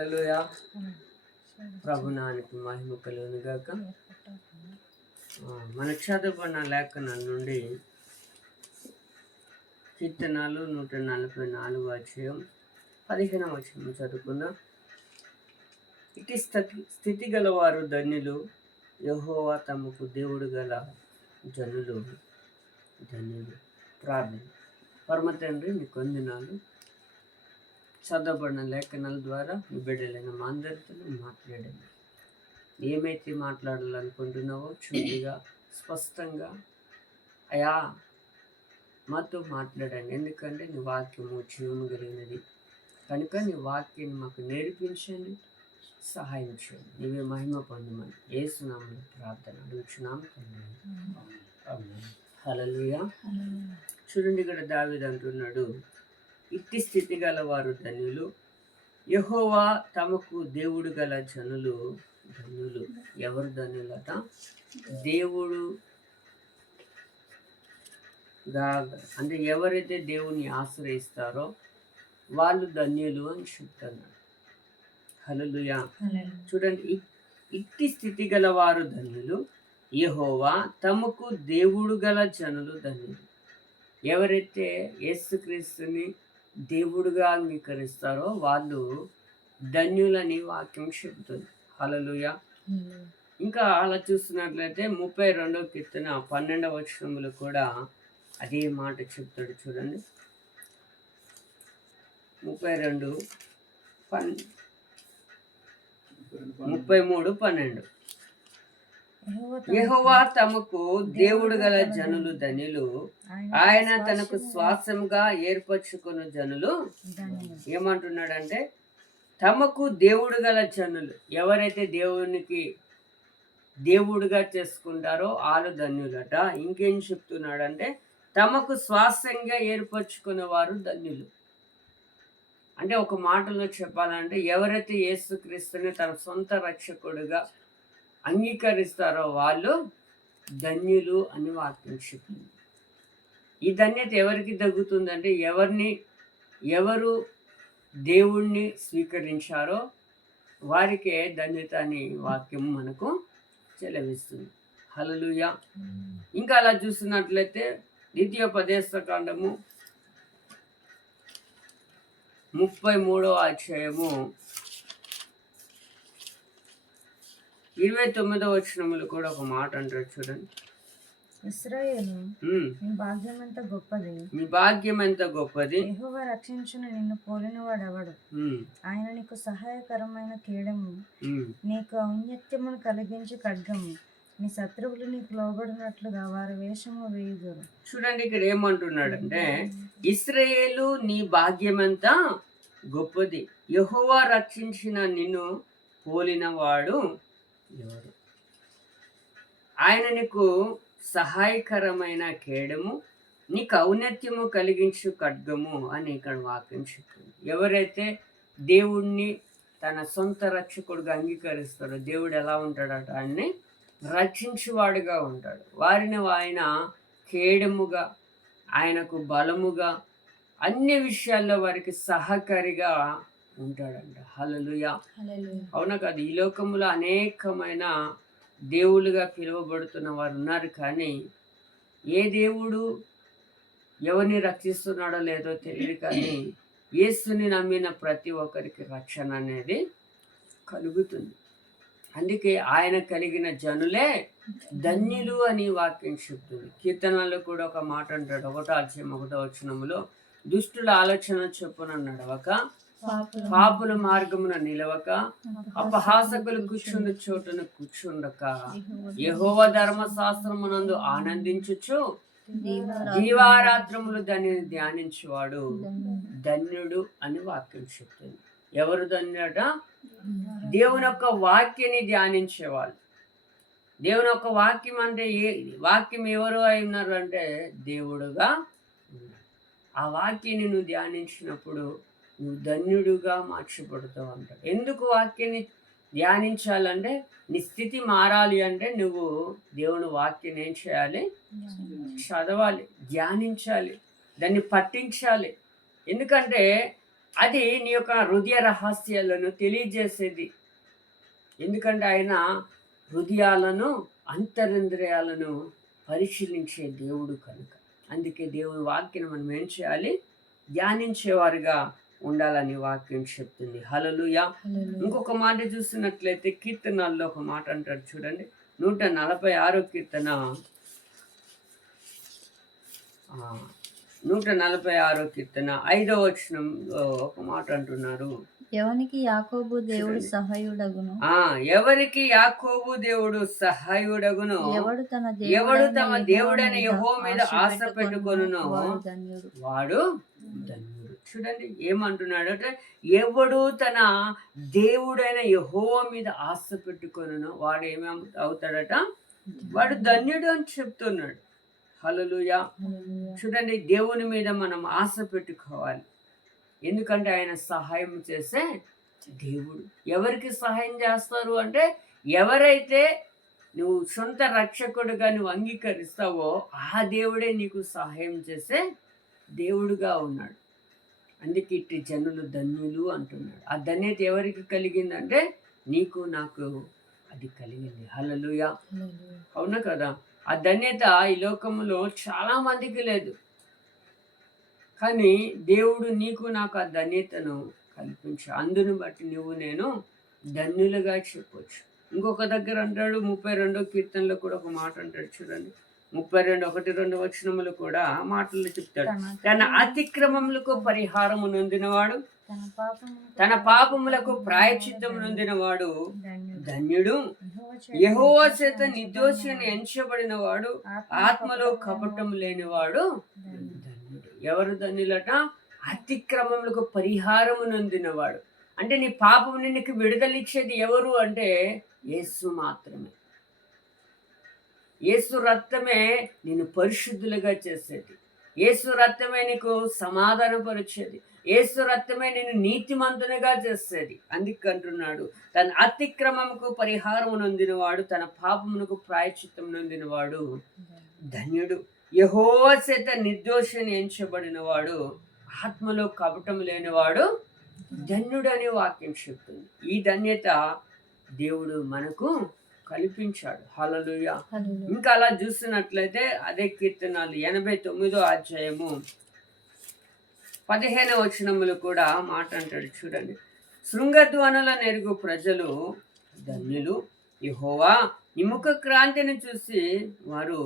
హల్లెలూయా. ప్రభునానికి మహిమ కలుగును గాక. మన చదువుకున్న లేఖనాల నుండి కీర్తనాలు 144 అధ్యాయం 15వ వచనం చదువుకుందాం. ఇటు స్థితి గలవారు ధన్యులు, యెహోవా తమకు దేవుడు గల జనులు ధన్యులు. ప్రార్థన. పరమ తండ్రి, నీకు వందనాలు. చదవబడిన లేఖనాల ద్వారా మీ బిడ్డలైన మా అందరితో మాట్లాడండి. ఏమైతే మాట్లాడాలనుకుంటున్నావో చురుకుగా స్పష్టంగా అయా మాతో మాట్లాడండి. ఎందుకంటే నీ వాక్యము జీవము కలిగినది కనుక నీ వాక్యాన్ని మాకు నేర్పించండి, సహాయం చేయండి. నీవే మహిమ పొందమని యేసు నామములో ప్రార్థన అడుగుచున్నాము తండ్రి. హల్లెలూయా. చూడండి, ఇక్కడ దావీదు అంటున్నాడు, ఇట్టి స్థితి గల వారు ధన్యులు, యెహోవా తమకు దేవుడు గల జనులు ధన్యులు. ఎవరు ధన్యులట? దేవుడు అంటే ఎవరైతే దేవుని ఆశ్రయిస్తారో వాళ్ళు ధన్యులు అని చెప్తున్నాడు. హల్లెలూయా. చూడండి, ఇట్టి స్థితి గల వారు ధన్యులు, యెహోవా తమకు దేవుడు గల జనులు ధన్యులు. ఎవరైతే యేసుక్రీస్తుని దేవుడుగా అంగీకరిస్తారో వాళ్ళు ధన్యులని వాక్యం చెబుతుంది. హల్లెలూయా. ఇంకా అలా చూస్తున్నట్లయితే 32వ కీర్తన 12వ వచనంలో కూడా అదే మాట చెప్తాడు. చూడండి, 33:12 యెహోవా తమకు దేవుడు గల జనులు ధన్యులు, ఆయన తనకు శ్వాసముగా ఏర్పరచుకున్న జనులు. ఏమంటున్నాడంటే తమకు దేవుడు గల జనులు, ఎవరైతే దేవునికి దేవుడుగా చేసుకుంటారో వాళ్ళు ధన్యులట. ఇంకేం చెప్తున్నాడంటే తమకు శ్వాసంగా ఏర్పరచుకునే వారు ధన్యులు. అంటే ఒక మాటలో చెప్పాలంటే ఎవరైతే యేసుక్రీస్తుని తన సొంత రక్షకుడుగా అంగీకరిస్తారో వాళ్ళు ధన్యులు అని వాక్యం చెప్పింది. ఈ ధన్యత ఎవరికి తగ్గుతుందంటే ఎవరు దేవుణ్ణి స్వీకరించారో వారికే ధన్యత అని వాక్యం మనకు చెలవిస్తుంది. హల్లెలూయా. ఇంకా అలా చూస్తున్నట్లయితే ద్వితీయోపదేశకాండము 33వ అధ్యాయము 29వ వచనములు కూడా ఒక మాట అంటారు. చూడండి, ఇశ్రాయేలు నీ భాగ్యం ఎంత గొప్పది, నీ భాగ్యం ఎంత గొప్పది, యెహోవా రక్షించిన నిన్ను పోలిన వాడెవడు. ఆయన నీకు సహాయకరమైన కేడము, నీకు ఔన్నత్యమును కలిగించి ఖడ్గము, నీ శత్రువులు నీకు లోబడినట్లుగా వారి వేషము వేయుదురు. చూడండి, ఇక్కడ ఏమంటున్నాడంటే ఇశ్రాయేలు నీ భాగ్యమంత గొప్పది, యెహోవా రక్షించిన నిన్ను పోలిన వాడు ఎవరు. ఆయన నీకు సహాయకరమైన కేడము, నీకు ఔన్నత్యము కలిగించు ఖడ్గము అని ఇక్కడ వాక్యం చెప్తుంది. ఎవరైతే దేవుణ్ణి తన సొంత రక్షకుడుగా అంగీకరిస్తాడో దేవుడు ఎలా ఉంటాడట? ఆయన్ని రక్షించువాడుగా ఉంటాడు. వారిని ఆయన కేడముగా, ఆయనకు బలముగా, అన్ని విషయాల్లో వారికి సహకారిగా ఉంటాడంట. హల్లెలూయా. అవునా కాదు? ఈ లోకంలో అనేకమైన దేవుళ్ళుగా పిలువబడుతున్న వారు ఉన్నారు, కానీ ఏ దేవుడు ఎవరిని రక్షిస్తున్నాడో లేదో తెలియదు, కానీ యేసుని నమ్మిన ప్రతి ఒక్కరికి రక్షణ అనేది కలుగుతుంది. అందుకే ఆయన కలిగిన జనులే ధన్యులు అని వాక్యం చెప్తుంది. కీర్తనలో కూడా ఒక మాట అంటాడు, 1వ అధ్యాయం 1వ వచనములో, దుష్టుల ఆలోచన చొప్పున నడవక, పాపుల మార్గమున నిలవక, అపహాసకులు కూర్చుండ చోటును కూర్చుండక, యెహోవా ధర్మశాస్త్రమునందు ఆనందించుచు దీవారాత్రములు దానిని ధ్యానించువాడు ధన్యుడు అని వాక్యం చెప్తుంది. ఎవరు ధన్యుడట? దేవుని యొక్క వాక్యాన్ని ధ్యానించేవాళ్ళు. దేవుని యొక్క వాక్యం అంటే వాక్యం ఎవరు అయి ఉన్నారు అంటే దేవుడుగా. ఆ వాక్యాన్ని నువ్వు ధ్యానించినప్పుడు నువ్వు ధన్యుడుగా మార్చబడతావు అంటాడు. ఎందుకు వాక్యాన్ని ధ్యానించాలంటే నీ స్థితి మారాలి అంటే నువ్వు దేవుని వాక్యాన్ని ఏం చేయాలి? చదవాలి, ధ్యానించాలి, దాన్ని పఠించాలి. ఎందుకంటే అది నీ యొక్క హృదయ రహస్యాలను తెలియజేసేది. ఎందుకంటే ఆయన హృదయాలను అంతరింద్రియాలను పరిశీలించే దేవుడు కనుక. అందుకే దేవుని వాక్యం మనం ఏం చేయాలి? ధ్యానించేవారుగా ఉండాలని వాక్యం చెప్తుంది. హల్లెలూయా. ఇంకొక మాట చూసినట్లయితే కీర్తనల్లో ఒక మాట అంటాడు చూడండి. 146 కీర్తన 146 కీర్తన 5వ వచనంలో ఒక మాట అంటున్నారు. ఎవరికి యాకోబు దేవుడు సహాయుడగును, ఎవరికి యాకోబు దేవుడు సహాయుడగును, ఎవడు తమ దేవుడైన యెహోవా మీద ఆశ పెట్టుకొనునో వాడు ధన్యుడు. చూడండి ఏమంటున్నాడు అంటే, ఎవడు తన దేవుడైన యెహోవా మీద ఆశ పెట్టుకొనునో వాడు ఏమేమి అవుతాడట? వాడు ధన్యుడు అని చెప్తున్నాడు. హల్లెలూయా. చూడండి, దేవుని మీద మనం ఆశ పెట్టుకోవాలి. ఎందుకంటే ఆయన సహాయం చేసే దేవుడు. ఎవరికి సహాయం చేస్తారు అంటే, ఎవరైతే నువ్వు సొంత రక్షకుడుగా నువ్వు అంగీకరిస్తావో ఆ దేవుడే నీకు సహాయం చేసే దేవుడుగా ఉన్నాడు. అందుకే ఇట్టి జనులు ధన్యులు అంటున్నాడు. ఆ ధన్యత ఎవరికి కలిగిందంటే నీకు నాకు అది కలిగింది. హల్లెలూయా. అవునా కదా? ఆ ధన్యత ఈ లోకంలో చాలా మందికి లేదు. కానీ దేవుడు నీకు నాకు ఆ ధన్యతను కల్పించు. అందుని బట్టి నువ్వు నేను ధన్యులుగా చెప్పొచ్చు. ఇంకొక దగ్గర అంటాడు 32వ కీర్తనలో కూడా ఒక మాట అంటాడు చూడండి. 32:1-2 వచనములు కూడా మాటలు చెప్తాడు. తన అతిక్రమములకు పరిహారము నొందినవాడు, తన పాపములకు ప్రాయశ్చిత్తము నొందినవాడు ధన్యుడు. యెహోవా చేత నిర్దోషి అని ఎంచబడిన వాడు, ఆత్మలో కపటం లేనివాడు ధన్యుడు. ఎవరు ధన్యులట? అతిక్రమములకు పరిహారము నొందినవాడు. అంటే నీ పాపం నీకు విడుదలిచ్చేది ఎవరు అంటే యేసు మాత్రమే. యేసు రక్తమే నిన్ను పరిశుద్ధులుగా చేసేది. యేసు రక్తమే నీకు సమాధానపరిచేది. యేసు రక్తమే నిన్ను నీతిమంతునిగా చేసేది. అందుకంటున్నాడు, తన అతిక్రమముకు పరిహారం నొందినవాడు, తన పాపమునకు ప్రాయశ్చిత్తం నొందినవాడు ధన్యుడు. యెహోవా చేత నిర్దోషిని ఎంచబడిన వాడు, ఆత్మలో కపటం లేనివాడు ధన్యుడు అని వాక్యం చెప్తుంది. ఈ ధన్యత దేవుడు మనకు కల్పించాడు. హల్లెలూయా. ఇంకా అలా చూస్తున్నట్లయితే అదే కీర్తనలు 89వ అధ్యాయము 15వ వచనములు కూడా మాట అంటాడు చూడండి. శృంగధ్వనుల నెరుగు ప్రజలు ధన్యులు, యెహోవా నీ ముఖ క్రాంతిని చూసి వారు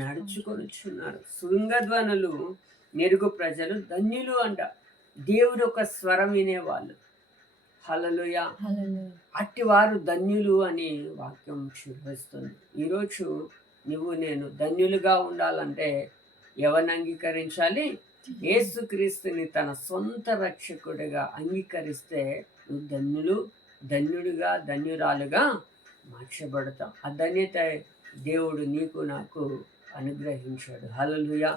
నడుచుకొనుచున్నారు. శృంగధ్వనులు నెరుగు ప్రజలు ధన్యులు అంట. దేవుడు ఒక స్వరం వినేవాళ్ళు. హల్లెలూయా. అట్టి వారు ధన్యులు అని వాక్యం చూపిస్తుంది. ఈరోజు నువ్వు నేను ధన్యులుగా ఉండాలంటే ఎవరిని అంగీకరించాలి? యేసుక్రీస్తుని తన సొంత రక్షకుడిగా అంగీకరిస్తే నువ్వు ధన్యుడిగా ధన్యురాలుగా మార్చబడతాం. ఆ ధన్యత దేవుడు నీకు నాకు అనుగ్రహించాడు. హల్లెలూయా.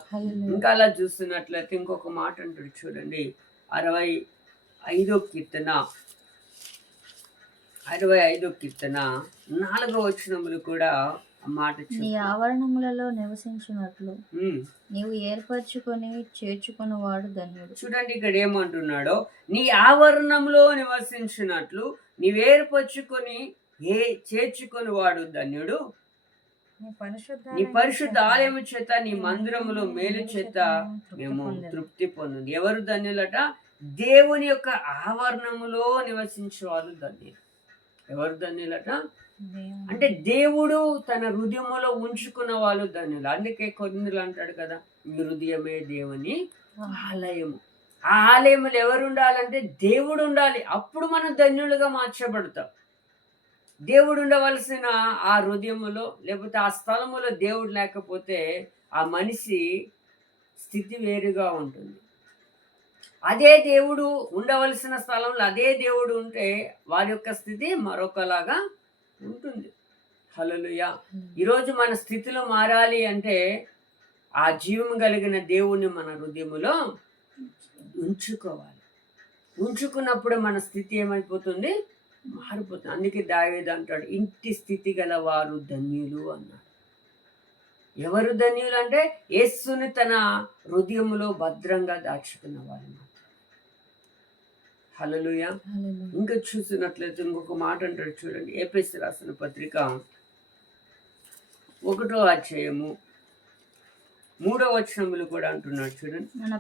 ఇంకా అలా చూస్తున్నట్లయితే ఇంకొక మాట అంటాడు చూడండి. 65వ కీర్తన 4వ వచనములు కూడా మాట నీ ఆవరణములలో నివసించినట్లు నీవు ఏర్పరచుకొని చేర్చుకున్న వాడు ధన్యుడు. చూడండి ఇక్కడ ఏమంటున్నాడో, నీ ఆవరణంలో నివసించినట్లు నీవేర్పరచుకొని చేర్చుకొని వాడు ధన్యుడు. నీ పరిశుద్ధ ఆలయము చేత నీ మందిరములో మేలు చేత మేము తృప్తి పొందింది. ఎవరు ధన్యులట? దేవుని యొక్క ఆవరణములో నివసించేవారు ధన్యులు. ఎవరు ధన్యులట అంటే దేవుడు తన హృదయములో ఉంచుకున్న వాళ్ళు ధన్యులు. అందుకే కొన్నిలు అంటాడు కదా, మీ హృదయమే దేవుని ఆలయము. ఆ ఆలయములు ఎవరు ఉండాలంటే దేవుడు ఉండాలి. అప్పుడు మనం ధన్యులుగా మార్చబడతాం. దేవుడు ఉండవలసిన ఆ హృదయములో లేకపోతే ఆ స్థలములో దేవుడు లేకపోతే ఆ మనిషి స్థితి వేరుగా ఉంటుంది. అదే దేవుడు ఉండవలసిన స్థలంలో అదే దేవుడు ఉంటే వారి యొక్క స్థితి మరొకలాగా ఉంటుంది. హల్లెలూయా. ఈరోజు మన స్థితిలో మారాలి అంటే ఆ జీవం కలిగిన దేవుణ్ణి మన హృదయములో ఉంచుకోవాలి. ఉంచుకున్నప్పుడు మన స్థితి ఏమైపోతుంది? మారిపోతుంది. అందుకే దావీదు అంటాడు, ఇంటి స్థితి గల వారు ధన్యులు అన్నాడు. ఎవరు ధన్యులు అంటే యేసుని తన హృదయములో భద్రంగా దాచుకున్న వారు. హల్లెలూయా. హల్లెలూయా. ఇంకా చూసినట్లయితే ఇంకొక మాట అంటాడు చూడండి, ఎఫెసీ రాసిన పత్రిక 1వ అధ్యాయము 3వ వచనములు కూడా అంటున్నాడు చూడండి, మన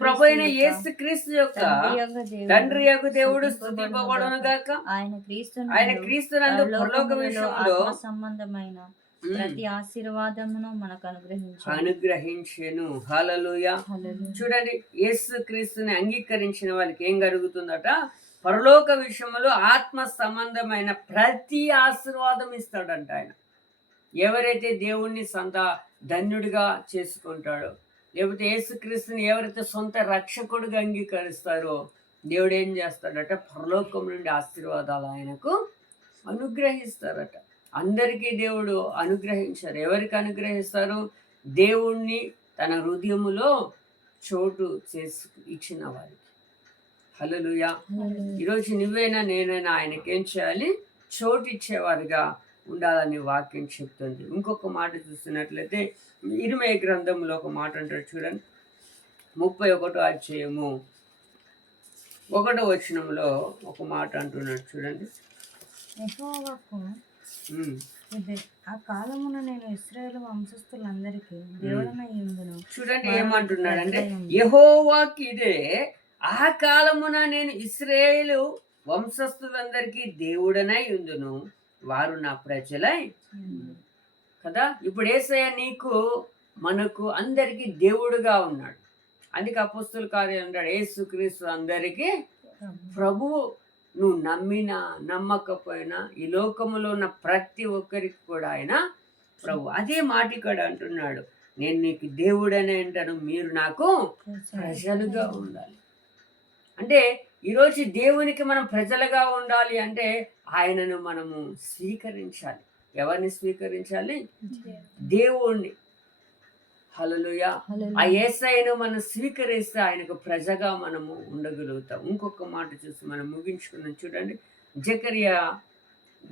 ప్రభు అయిన యేసుక్రీస్తు యొక్క తండ్రి యొక్క దేవుడు స్తుతింపబడును గాక. ఆయన క్రీస్తునందు పరలోక విషయంలో సంబంధమైన ప్రతి ఆశీర్వాదమును మనకు అనుగ్రహించెను. హల్లెలూయా. చూడండి, యేసుక్రీస్తుని అంగీకరించిన వాళ్ళకి ఏం కలుగుతుందట? పరలోక విషయంలో ఆత్మ సంబంధమైన ప్రతి ఆశీర్వాదం ఇస్తాడంట ఆయన. ఎవరైతే దేవుణ్ణి సొంత ధన్యుడిగా చేసుకుంటాడో, లేకపోతే యేసుక్రీస్తుని ఎవరైతే సొంత రక్షకుడిగా అంగీకరిస్తారో, దేవుడు ఏం చేస్తాడట? పరలోకం నుండి ఆశీర్వాదాలు ఆయనకు అనుగ్రహిస్తారట. అందరికీ దేవుడు అనుగ్రహించారు. ఎవరికి అనుగ్రహిస్తారు? దేవుణ్ణి తన హృదయములో చోటు చేసి ఇచ్చిన వారికి. హల్లెలూయా. ఈరోజు నువ్వైనా నేనైనా ఆయనకి ఏం చేయాలి? చోటు ఇచ్చేవారుగా ఉండాలని వాక్యం చెప్తుంది. ఇంకొక మాట చూస్తున్నట్లయితే ఇర్మీయా గ్రంథంలో ఒక మాట అంటాడు చూడండి, 31వ అధ్యాయము 1వ వచనంలో ఒక మాట అంటున్నాడు చూడండి. ఆ కాలమున నేను ఇశ్రాయేలు వంశస్థులందరికీ దేవుడనై ఉండును. చూడండి ఏమంటున్నాడంటే, యెహోవాకి ఇదే ఆ కాలమున నేను ఇశ్రాయేలు వంశస్థులందరికీ దేవుడనై ఉండును, వారు నా ప్రజలై కదా. ఇప్పుడు యేసయ్య నీకు మనకు అందరికీ దేవుడుగా ఉన్నాడు. అందుకే అపోస్తల కార్యాలు అంటాడు, యేసుక్రీస్తు అందరికీ ప్రభువు. నువ్వు నమ్మినా నమ్మకపోయినా ఈ లోకములో ఉన్న ప్రతి ఒక్కరికి కూడా ఆయన ప్రభు. అదే మాట ఇక్కడ అంటున్నాడు, నేను నీకు దేవుడనే అంటాను, మీరు నాకు ప్రజలుగా ఉండాలి. అంటే ఈరోజు దేవునికి మనం ప్రజలుగా ఉండాలి అంటే ఆయనను మనము స్వీకరించాలి. ఎవరిని స్వీకరించాలి? దేవుణ్ణి. హల్లెలూయా. ఆ యేసయ్యను మనం స్వీకరిస్తే ఆయనకు ప్రజగా మనము ఉండగలుగుతాం. ఇంకొక మాట చూసి మనం ముగించుకున్నాం చూడండి, జకరియా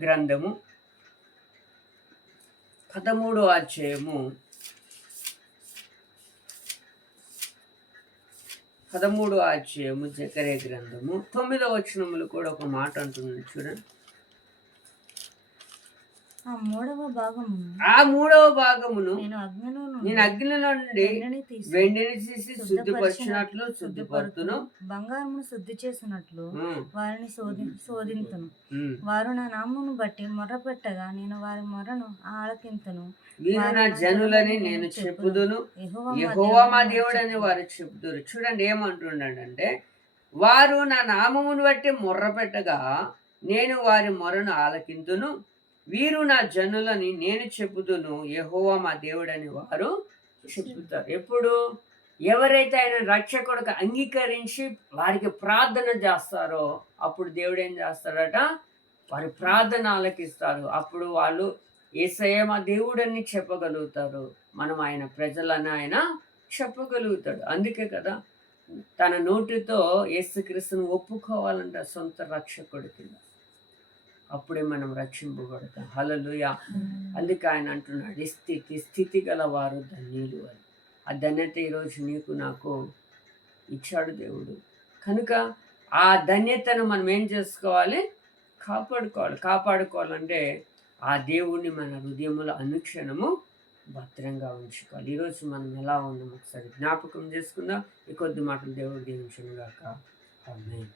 గ్రంథము 13వ అధ్యాయము 13వ అధ్యాయము జకరియా గ్రంథము 9వ వచనములు కూడా ఒక మాట అంటున్నాడు చూడండి. ఆ మూడవ భాగమును నేను అగ్నిలో నుండి వెండిని తీసి శుద్ధిపరిచినట్లు శుద్ధిపరుతును, బంగారమును శుద్ధి చేసినట్లు వారిని శోధింతును. వారు నా నామమును బట్టి మొర్ర పెట్టగా నేను వారి మొర్రను ఆలకింతును. వీరు నా జనులని నేను చెప్పుదును, యెహోవా మా దేవుడని వారు చెప్పుదురు. చూడండి ఏమంటున్నాడంటే, వారు నా నామమును బట్టి మొర్ర పెట్టగా నేను వారి మొర్రను ఆలకింతును, వీరు నా జనులని నేను చెప్పుదును, యెహోవా మా దేవుడని వారు చెప్పుతారు. ఎప్పుడు? ఎవరైతే ఆయన రక్షకుడికి అంగీకరించి వారికి ప్రార్థన చేస్తారో అప్పుడు దేవుడు ఏం చేస్తాడట? వారి ప్రార్థన ఆలకిస్తారు. అప్పుడు వాళ్ళు యేసయ్య మా దేవుడని చెప్పగలుగుతారు, మనం ఆయన ప్రజలని ఆయన చెప్పగలుగుతాడు. అందుకే కదా తన నోటితో యేసుక్రీస్తును ఒప్పుకోవాలంట సొంత రక్షకుడి కింద, అప్పుడే మనం రక్షింపబడతాం. హల్లెలూయా. అందుకే ఆయన అంటున్నాడు, స్థితి గల వారు ధన్యులు అని. ఆ ధన్యత ఈరోజు నీకు నాకు ఇచ్చాడు దేవుడు. కనుక ఆ ధన్యతను మనం ఏం చేసుకోవాలి? కాపాడుకోవాలంటే ఆ దేవుణ్ణి మన హృదయంలో అనుక్షణము భద్రంగా ఉంచుకోవాలి. ఈరోజు మనం ఎలా ఉన్నాం ఒకసారి జ్ఞాపకం చేసుకుందాం. ఈ కొద్ది మాటలు దేవుడు దీవించును గాక. ఆమేన్.